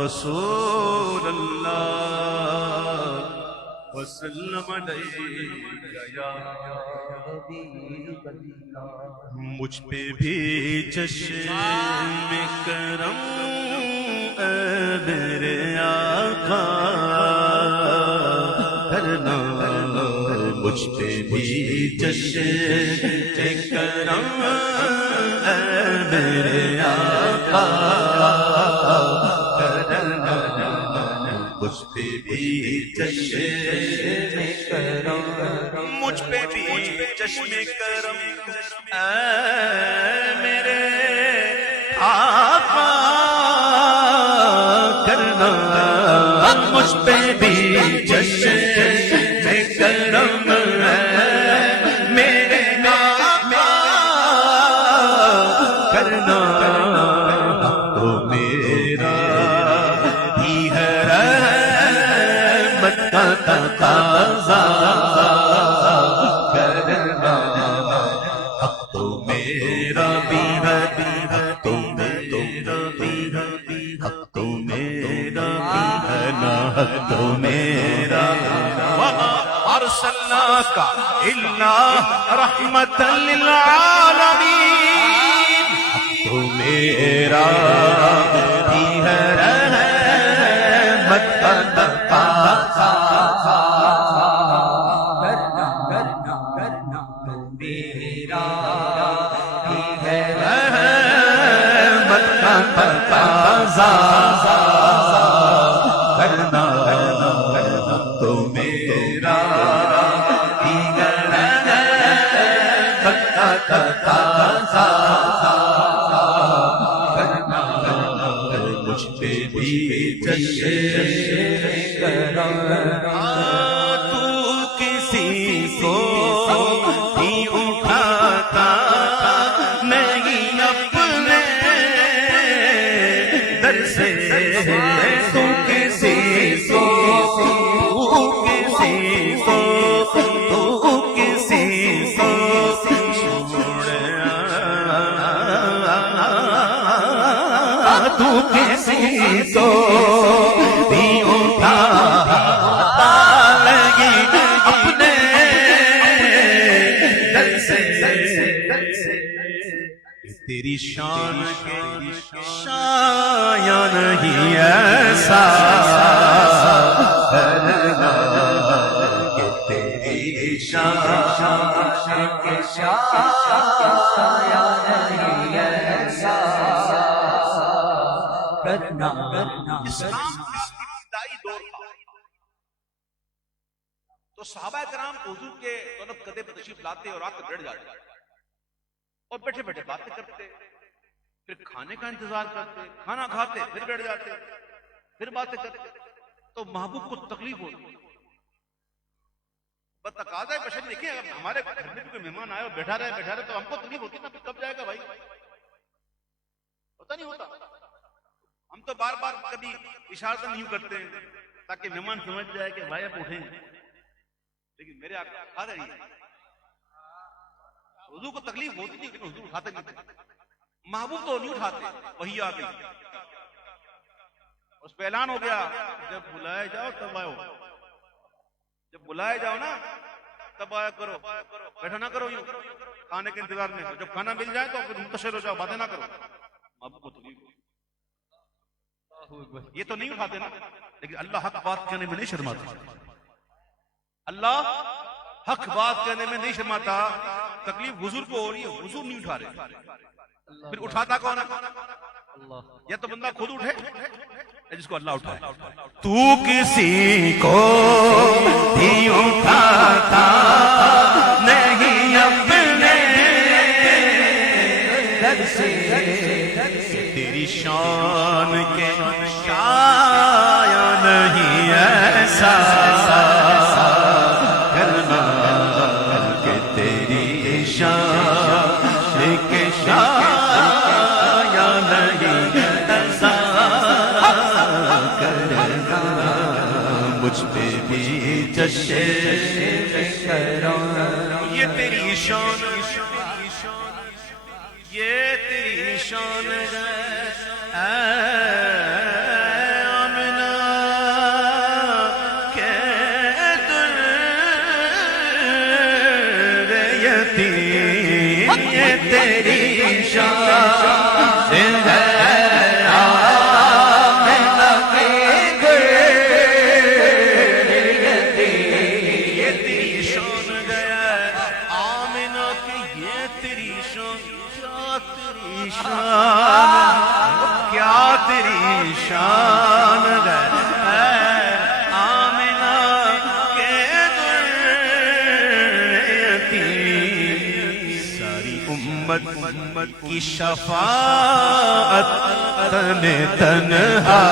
رسول اللہ وسلم علیہ یا حبیب اللہ. مجھ پہ بھی چشم کرم اے میرے آقا کرنا. مجھ پہ بھی چشم کرم اے میرے آقا کرنا. مجھ پہ بھی چشم کرم مجھ پہ بھی چشم کرم اے میرے آقا کرنا. مجھ پہ بھی چشم کرم ہے میرے آقا کرنا. تو میرا بھی ہے رحمت کا تقاضا کرنا. تو میرا بھی ہے تو میرا بھی ہے تو میرا بھی ہے نا تو میرا وما ارسلناک الا رحمتا للعالمین. تو میرا بھی ہے رحمت کا تقاضا کرنا. تو میرا بھی ہے رحمت کا تقاضا کرنا. تو میرا بھی ہے رحمت کا تقاضا کرنا. مجھ پہ بھی چشم کرم. تو کسی کو بھی اٹھاتا نہیں اپنے در سے. تو کسی کو تو کسی کو بھی اٹھاتا نہیں اپنے در سے. تیری شان کے شایا نہیں ایسا کرنا کہ تیری شان کے شایا نہیں ایسا کرنا. اسلام ابتدائی دور تھا تو صحابہ کرام حضور کے طلب قدے پر تشریف لاتے اور آ کر بیٹھ جاتے اور بیٹھے بیٹھے باتیں کرتے, پھر کھانے کا انتظار کرتے, کھانا کھاتے پھر بیٹھ جاتے پھر باتیں کرتے. تو محبوب کو تکلیف ہوتی. بس تقاضا بشر دیکھیں اگر ہمارے گھر میں کوئی مہمان آئے اور بیٹھا رہے تو ہم کو تکلیف ہوتی نا, کب جائے گا بھائی, ہوتا نہیں ہوتا. ہم تو بار بار کبھی اشارہ نہیں کرتے ہیں تاکہ مہمان سمجھ جائے کہ بھائی اب اٹھیں, لیکن میرے آقا کھا رہی ہے. حضور کو تکلیف ہوتی نہیں لیکن حضور اٹھاتے نہیں تھے. محبوب تو نہیں اٹھاتے, وہی آ گئی, اس پہ اعلان ہو گیا جب بلائے جاؤ تب آؤ. جب بلائے جاؤ نا تب آیا کرو, بیٹھا نہ کرو یوں کھانے کے انتظار میں. جب کھانا مل جائے تو پھر منتشر ہو جاؤ, باتیں نہ کرو. محبوب کو تکلیف. یہ تو نہیں اٹھاتے نا, لیکن اللہ حق بات کہنے میں نہیں شرماتا. اللہ حق بات کہنے میں نہیں شرماتا. تکلیف حضور کو ہو رہی ہے, حضور نہیں اٹھا رہے, پھر اٹھاتا کون ہے؟ یا تو بندہ خود اٹھے جس کو اللہ اٹھائے. تو کسی کو بھی اٹھاتا نہیں اپنے در سے. تیری شان کے شایا نہیں ایسا کرنا کہ تیری شان کے شایا نہیں ایسا کرنا. مجھ پہ بھی چشم کرم. یہ تیری شان, یہ تیری شان ہے آمنہ کے در یتیم یہ تیری شان ہے آمنہ کے در یتیم یہ تیری شان ہے آمنہ کے یہ تیری شان کیا تیری شان ہے آمنہ کے در یتیم ساری امت کی شفاعت تن تنہا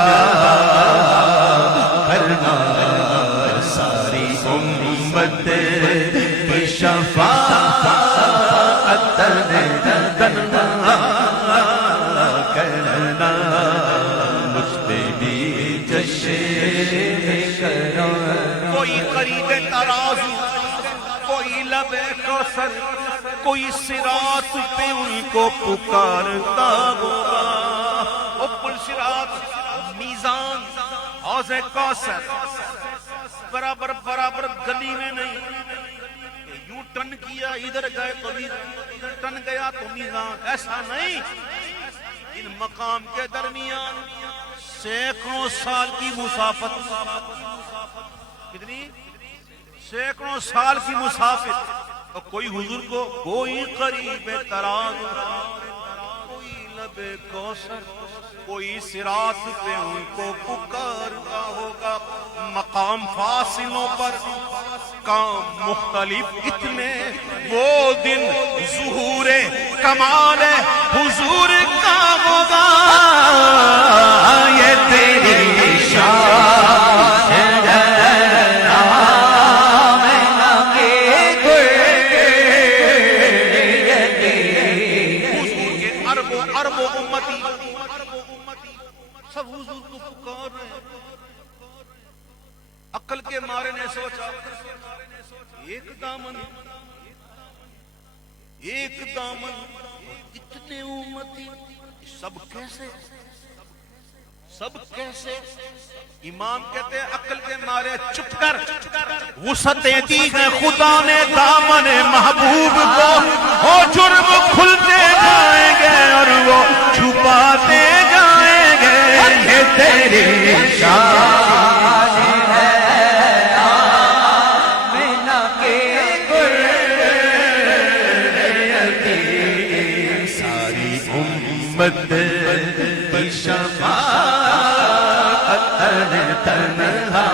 کرنا ساری امت کی شفاعت تن تنہا کرنا مجھ پہ بھی جشن کرو کوئی قریب ترازو کوئی لب کوثر کوئی صراط پہ ان کو پکارتا ہوگا اوپر صراط میزان حوض کوثر برابر برابر گلی میں نہیں یوں ٹن کیا ادھر گئے تو ادھر ٹن گیا تو میزان ایسا نہیں ان مقام کے درمیان سینکڑوں سال کی مسافت کتنی سینکڑوں سال کی مسافت اور کوئی حضور کو کوئی قریب تراز کوئی لب کوثر کوئی صراط پہ ان کو پکارتا ہوگا مقام فاصلوں پر کام مختلف اتنے وہ دن ظہور کمال حضور کا ہوگا یہ تیری شان ہے آمنہ کے در یتیم حضور کے اربوں امتی سب حضور کو پکار رہے ہیں عقل کے مارے نے سوچا ایک دامن اتنے امتی سب کیسے امام کہتے ہیں عقل کے مارے چپ کر وسعتیں دی ہیں خدا نے دامن محبوب کو وہ جرم کھلتے جائیں گے اور وہ چھپاتے جائیں گے یہ تیری شان ہے آمنہ کے در یتیم ساری امت کی شفاعت تنہا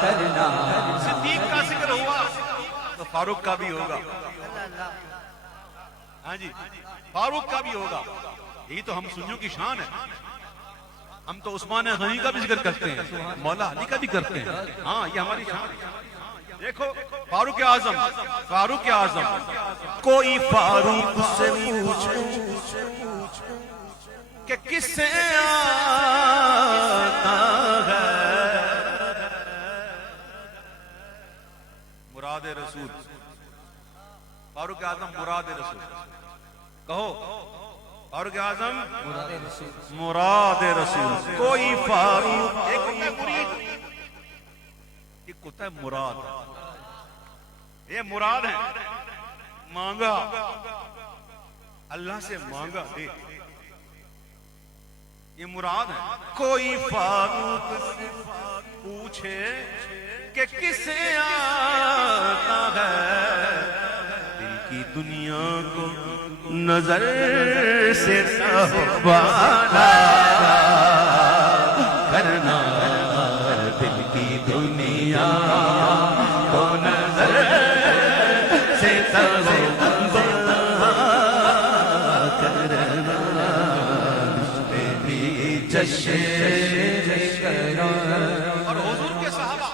کرنا صدیق کا ذکر ہوا تو فاروق کا بھی ہوگا ہاں جی فاروق کا بھی ہوگا یہی تو ہم سنیوں کی شان ہے ہم تو عثمان غنی کا بھی ذکر کرتے ہیں مولا علی کا بھی کرتے ہیں ہاں یہ ہماری شان ہے دیکھو فاروق اعظم کوئی فاروق سے پوچھو کہ کس سے آتا ہے مراد رسول فاروق اعظم مراد رسول کہو فاروق اعظم مراد رسول کوئی فاروق ایک ہوتا ہے مرید ایک ہوتا ہے مراد یہ مراد ہے مانگا اللہ سے مانگا دے یہ مراد ہے کوئی فاروق پوچھے کہ کس سے آتا ہے دل کی دنیا کو نظر سے سنبھالا کرنا دل کی دنیا کو نظر سے سنبھالا کرنا جشن کرو اور حضور کے صحابہ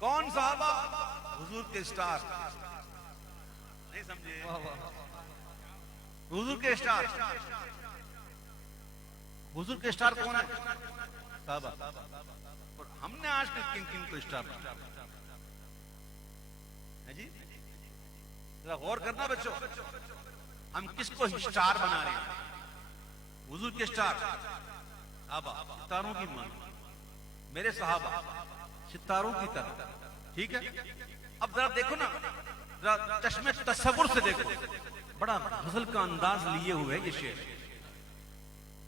کون صحابہ حضور کے سٹار نہیں سمجھے حضور کے سٹار کون ہے صحابہ اور ہم نے آج کن کو سٹار ہے جی ذرا غور کرنا بچوں ہم کس کو اسٹار بنا رہے ہیں؟ حضور کے اسٹار صحابہ ستاروں کی مان، میرے صحابہ ستاروں کی طرح، ٹھیک ہے؟ اب ذرا دیکھو نا، ذرا چشمے تصور سے دیکھو، بڑا غزل کا انداز لیے ہوئے یہ شعر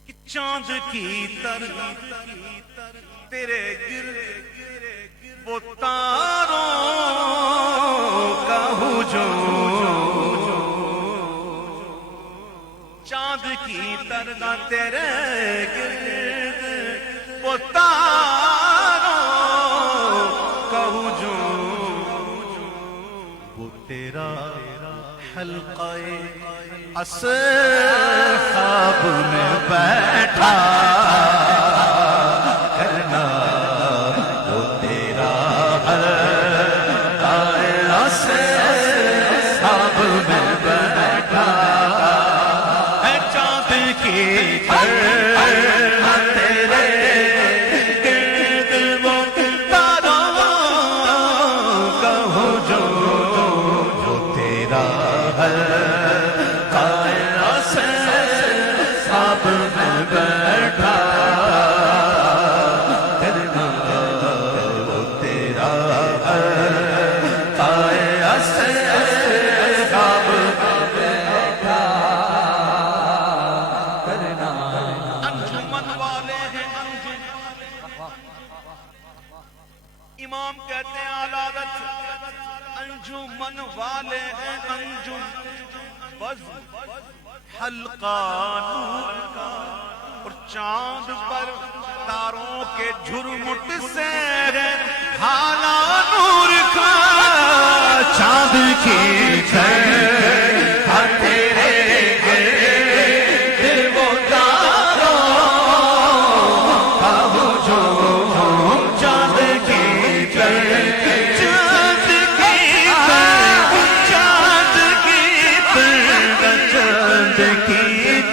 کہ چاند کی طرح تیرے گرد وہ تاروں کا ہجوم، چاند کی طرح تیرے گرد وہ تاروں کا ہجوم، وہ تیرا حلقہ اصحاب میں بیٹھا کرنا، وہ تیرا حلقہ اصحاب میں بیٹھا ہے، چاند کی طرح تیرے گرد وہ تاروں کا ہجوم، وہ تیرا میں بیٹھا کرنا، وہ تیرا اصحاب میں بیٹھا کرنا، انجمن والے ہیں انجم، امام کہتے ہیں اعلیٰ حضرت انجمن والے ہیں انجم، بز حلقہ نور کا، اور چاند پر تاروں کے جھرمٹ سے حالا نور کا، چاند کی طرح تیرے گرد وہ تاروں کا ہجوم، چاند کی طرح چاند کی طرح چاند کی طرح چاند کی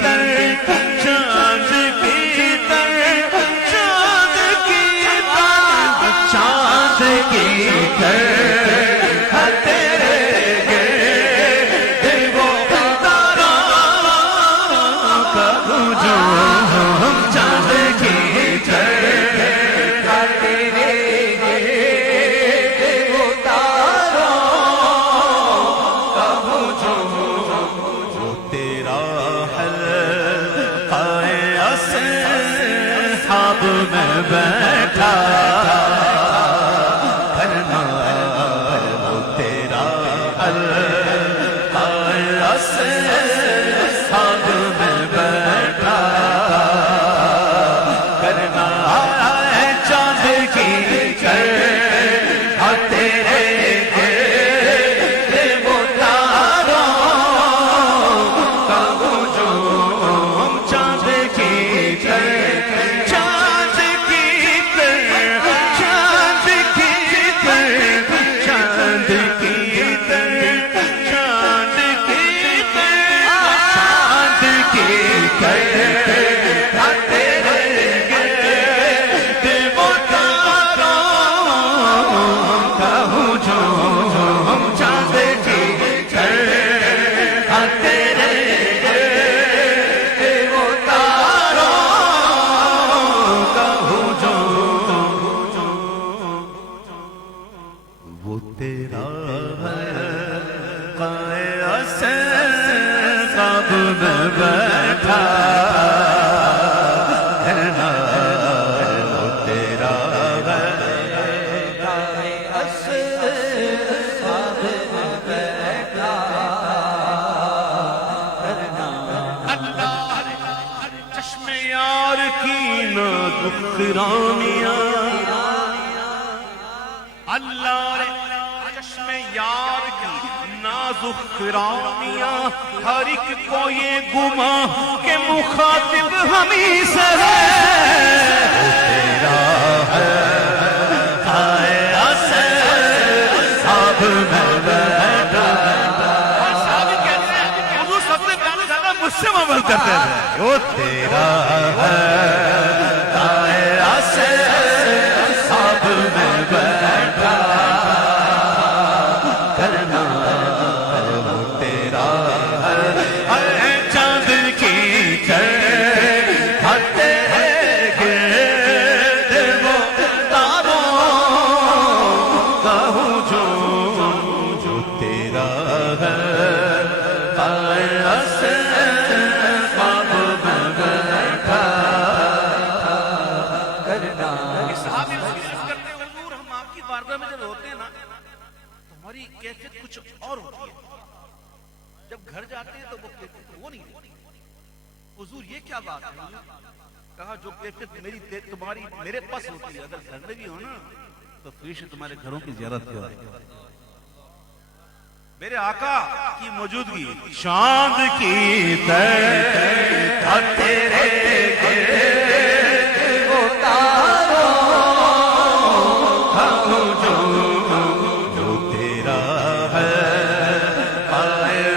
طرح چاند کی طرح چاند کی طرح چاند کی طرح تیرے گرد وہ تاروں کا ہجوم، چاند کی طرح تیرے گرد وہ تاروں کا ہجوم، وہ تیرا حلقہ اصحاب میں بیٹھا کرنا، وہ تیرا حلقہ اصحاب میں بیٹھا کرنا، چاند کی طرح تیرے گرد وہ تاروں کا ہجوم، چاند کی طرح چاند کی طرح چاند کی طرح چاند کی طرح چاند کی طرح چاند کی طرح تیرے گرد وہ تاروں کا ہجوم، چاند کی طرح تیرے گرد وہ تاروں کا ہجوم، وہ تیرا حلقہ اصحاب میں بیٹھا کرنا، وہ تیرا حلقہ اصحاب میں بیٹھا کرنا، اللہ چشم یار کی نازک رانیاں، اللہ چشم یار کی نازک رانیاں، ہر ایک کو یہ گما کہ مخاطب ہمیں سے ہے، وہ تیرا حلقہ اصحاب میں بیٹھا، صحابی کہتے ہیں حضور سب سے پہلے زیادہ مجھ سے عمل کرتے تھے، وہ تیرا حلقہ اصحاب میں بیٹھا کرنا، وہ تیرا چاند کی طرح تیرے گرد وہ تاروں کا ہجوم جو تیرا ہے کیفیت کچھ اور ہوتی ہے، جب گھر جاتے ہیں تو وہ کیفیت وہ نہیں ہوتی۔ حضور یہ کیا بات ہے؟ کہا جو کیفیت میری تمہاری میرے پاس ہوتی ہے، اگر گھر میں بھی ہو نا تو فرشتے تمہارے گھروں کی زیارت کرو۔ میرے آقا کی موجودگی چاند کی طرح تیرے گرد وہ تاروں کا ہجوم جو تیرا ہے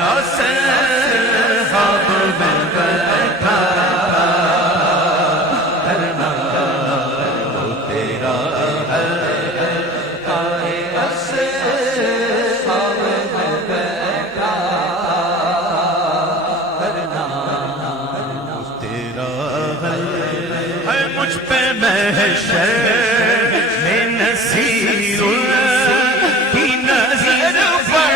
اصحاب میں بیٹھا کرنا جو تیرا ہے اصحاب میں بیٹھا کرنا تیرا ہے مجھ پہ محشر میں نصیر کی نظر پڑ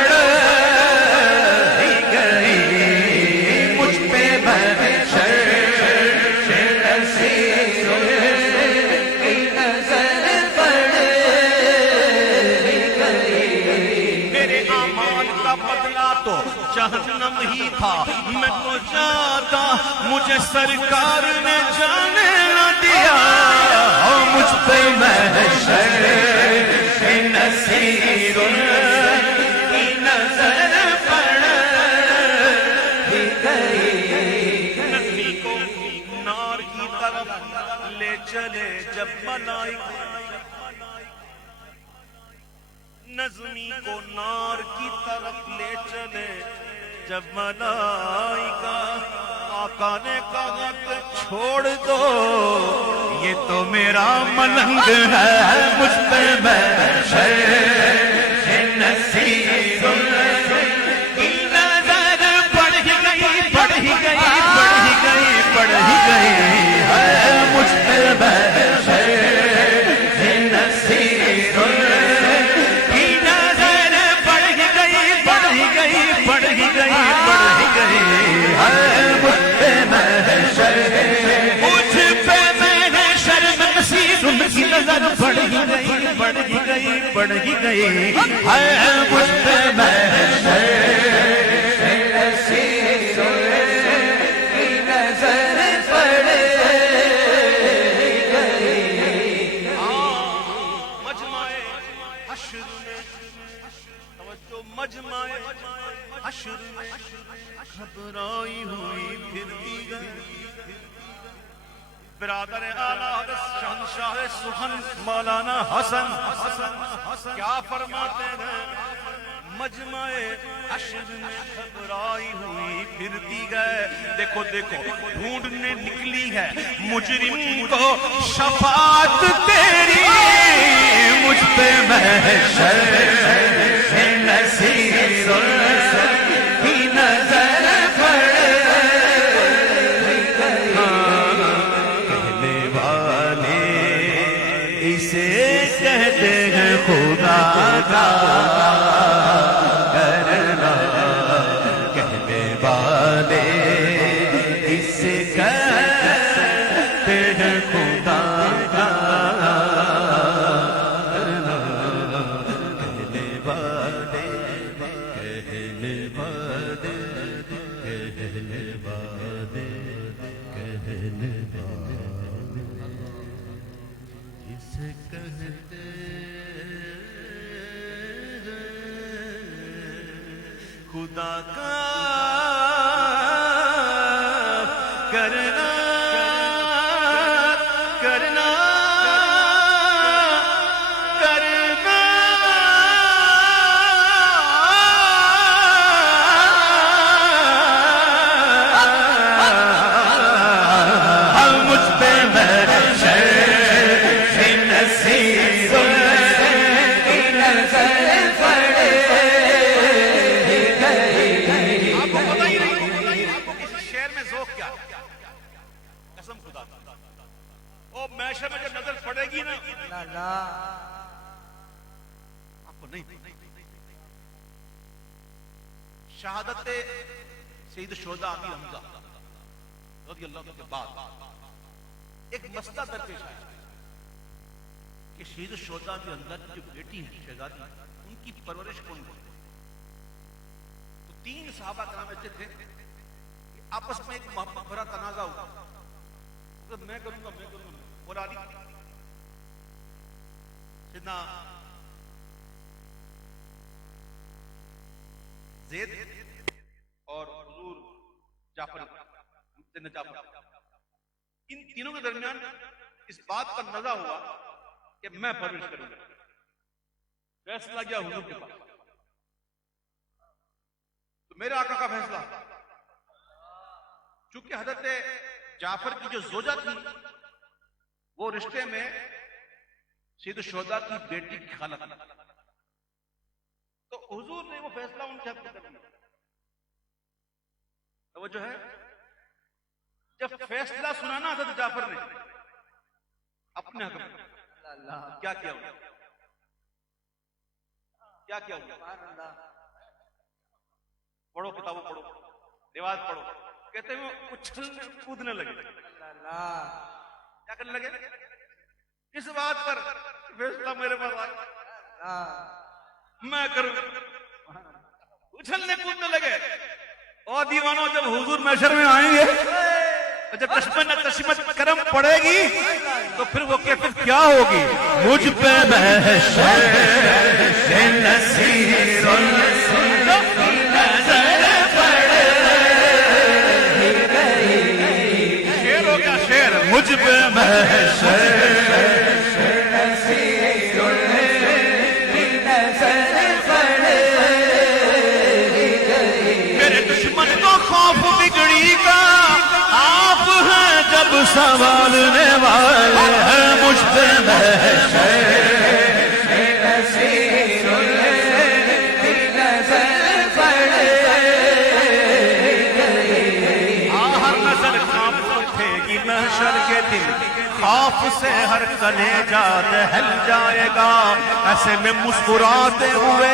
گئی، مجھ پہ محشر میں نصیر کی نظر پڑ گئی۔ میرے اعمال کا بدلہ تو جہنم ہی تھا، میں تو جاتا مجھے سرکار نے جانے نہ دیا۔ مجھ پہ محشر میں نصیر کی نظر پڑ گئی۔ نبی کو نار کی طرف لے چلے جب ملائکہ، نظمی کو نار کی طرف لے چلے جب ملائکہ، آقا نے کہا کہ چھوڑ دو یہ تو میرا ملنگ ہے، مجھ پہ محشر میں نصیر کی نظر پڑ ہی گئی، پڑ ہی گئی، پڑ ہی گئی، پڑ ہی گئی ہے، مجھ پہ محشر میں نصیر کی نظر پڑ ہی گئی، پڑ ہی گئی، پڑ ہی گئی، پڑ ہی گئی ہے، مجھ پہ محشر کی نظر پڑ ہی گئی، پڑ ہی گئی، پڑ ہی گئی ہے، مجھ پہ محشر میں نصیر کی نظر پڑ گئی۔ مجمع حشر میں، توجہ مجمع حشر میں گھبرائی ہوئی پھرتی گئی۔ برادر اعلیٰ حضرت شہنشاہ سخن مولانا حسن کیا فرماتے ہیں؟ مجمع حشر میں گھبرائی ہوئی پھرتی گئے۔ دیکھو دیکھو ڈھونڈنے نکلی ہے مجرم کو شفاعت تیری، مجھ پہ محشر میں نصیر کی نظر پڑ گئی۔ کہنے والے اسے کہتے ہیں خدا کا کرنا، کہنے والے اسے کہتے ہیں خدا کا کرنا، کہنے والے، کہنے والے، کہنے والے، کہنے والے اسے کہتے خدا کا کرنا، کرنا، کرنا۔ مجھ پہ محشر میں نصیر کی نظر پڑ گئی۔ آپ کو پتہ ہی نہیں قسم خدا کی، او محشر میں جب نظر پڑے گی نا آپ کو نہیں شہادت سید الشہداء ابی حمزہ رضی اللہ عنہ کے بعد ایک مسئلہ درپیش آیا کہ شہید الشہداء کے اندر جو بیٹی ہے شہزادی ان کی پرورش کون کرے؟ تو 3 صحابہ کرام ایسے تھے کہ آپس میں ایک محبت بھرا تنازع ہوا کہ میں کروں گا اور علی سیدنا زید اور حضور جعفر ان تینوں کے درمیان اس بات پر نزاع ہوا کہ میں پرورش کروں گا. فیصلہ گیا حضور کے پاس. تو میرے آقا کا فیصلہ چونکہ حضرت جعفر کی جو زوجہ تھی وہ رشتے میں سید الشہداء کی بیٹی کی خالہ تھی، تو حضور نے وہ فیصلہ ان کے حق میں کر دیا. توجہ ہے، جب فیصلہ سنانا حضرت جعفر نے اپنے حق میں کیا کیا ہوا؟ کیا کیا ہوا؟ پڑھو کتابوں پڑھو، روایت پڑھو. کہتے ہیں وہ اچھلنے کودنے لگے. کیا کرنے لگے؟ اس بات پر فیصلہ میرے پاس آیا میں کروں. اچھلنے کودنے لگے. اور دیوانوں جب حضور محشر میں آئیں گے، جب تشمت کرم پڑے گی تو پھر وہ کیفیت کیا ہوگی؟ مجھ پہ محشر نصیر شیر ہو گیا شیر. مجھ پہ محشر میرے دشمن کو خوف بگڑی کا آپ ہیں جب سنبھالنے والے ہیں. مجھ پہ محشر محشر کے دن خوف سے ہر کلیجہ دہل جائے گا. ایسے میں مسکراتے ہوئے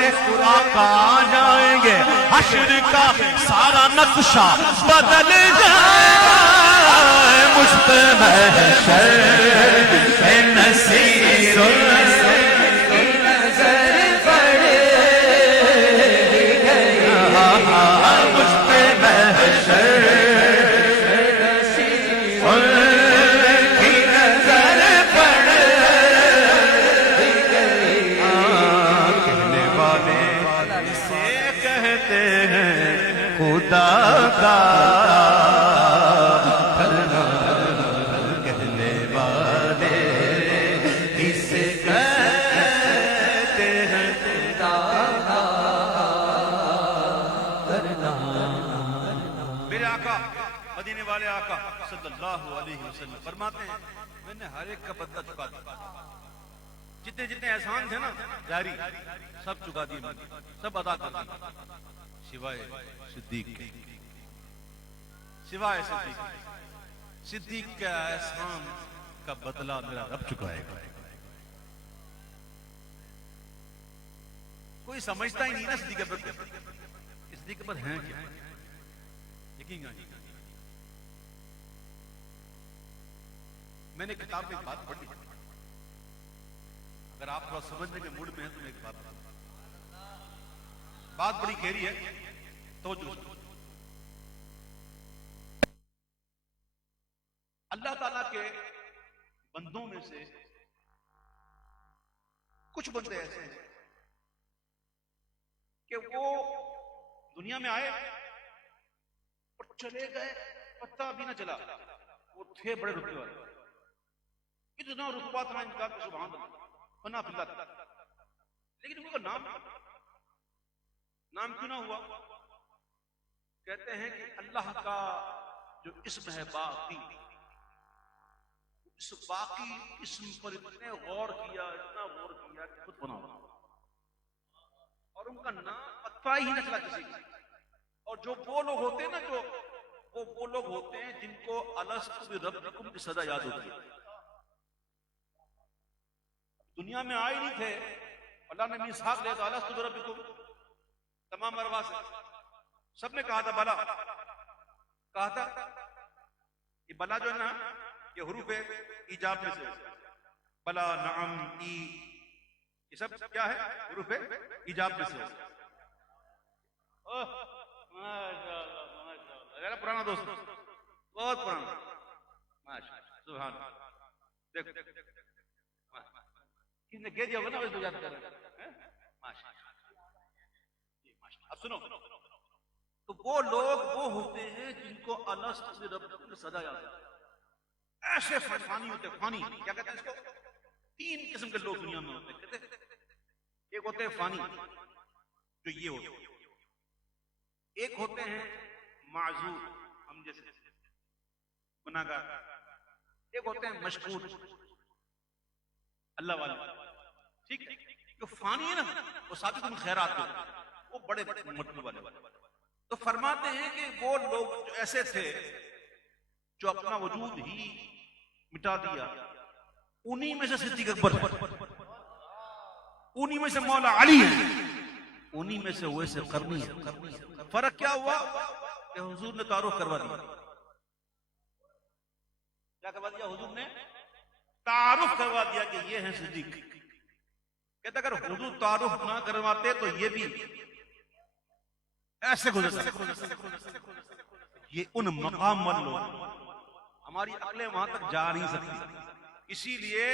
آقا آ جائیں گے. حشر کا سارا نقشہ بدل جائے گا. مجھ پہ محشر نصیر مجھ پہ محشر خدا کا کرنا کہنے والے اسے کہتے ہیں. خدا کا کرنا. میرے آقا مدینے والے آقا صلی اللہ علیہ وسلم فرماتے ہیں میں نے ہر ایک کا بدلہ چکا دیا. جتنے جتنے احسان تھے نا جاری سب چکا دیے، سب ادا کر دیے سوائے صدیق کے. سوائے صدیق صدیق کا احسان کا بدلہ میرا رب چکائے گا. کوئی سمجھتا ہی نہیں نا صدیق پر. صدیق پر ہیں کیا؟ یقین نہیں. میں نے کتاب میں ایک بات پڑھی، اگر آپ تھوڑا سمجھنے کے موڈ میں ہیں تو میں ایک بات بڑی گہری ہے. توجہ. اللہ تعالیٰ کے بندوں میں سے کچھ بندے ایسے ہیں کہ وہ دنیا میں آئے اور چلے گئے پتہ بھی نہ چلا. وہ تھے بڑے رتبے والے، اتنا رتبہ تھا ان کا کہ سبحان اللہ فنا فی اللہ، لیکن ان کا نام کیوں نہ ہوا؟ کہتے ہیں کہ اللہ کا جو اسم ہے باقی، اس باقی اسم پر اتنے غور کیا کہ خود بنا ہوا، اور ان کا نام پتہ ہی نہ چلا کسی کو. اور جو وہ لوگ ہوتے ہیں نا جو وہ لوگ ہوتے ہیں جن کو الست بربکم کی صدا یاد ہوتی ہے. دنیا میں آئے نہیں تھے, اللہ نے میثاق لیا تھا الست بربکم, تمام ارواح سے سب نے کہا تھا بلا, کہا تھا. یہ بلا جو ہے نا یہ حروف ایجاب میں سے, بلا, نعم, ای, یہ سب کیا ہے؟ حروف ایجاب میں سے. میرا پرانا دوست, بہت پرانا, ماشاءاللہ, سبحان اللہ. دیکھو کس نے کہہ دیا ہوگا نا, اس کو یاد کر رہے ہیں. اب سنو, تو وہ لوگ وہ ہوتے ہیں جن کو الست بربکم کی صدا یاد ہے. ایسے فانی ہوتے, فانی کیا کہتے ہیں اس کو؟ تین قسم کے لوگ دنیا میں ہوتے ہیں. کہتے ہیں ایک ہوتے ہیں فانی جو یہ ہوتے ہیں, ایک ہوتے ہیں معذور ہم جیسے گناہگار, ایک ہوتے ہیں مشکور اللہ والے. ٹھیک ہے, جو فانی ہے نا وہ سابق الخیرات ہوتے ہیں, وہ بڑے مطلب والے. تو فرماتے ہیں کہ وہ لوگ جو ایسے تھے جو اپنا وجود ہی مٹا دیا, انہی میں سے صدیق اکبر, انہی میں سے مولا علی ہے, انہی میں سے ویسے قرنی ہے. فرق کیا ہوا کہ حضور نے تعارف کروا دیا. کیا کروا دیا حضور نے؟ تعارف کروا دیا کہ یہ ہیں صدیق. کہتا اگر حضور تعارف نہ کرواتے تو یہ بھی ایسے گزرتے. یہ ان مقام والے لوگ, ہماری عقلیں وہاں تک جا نہیں سکتی. اسی لیے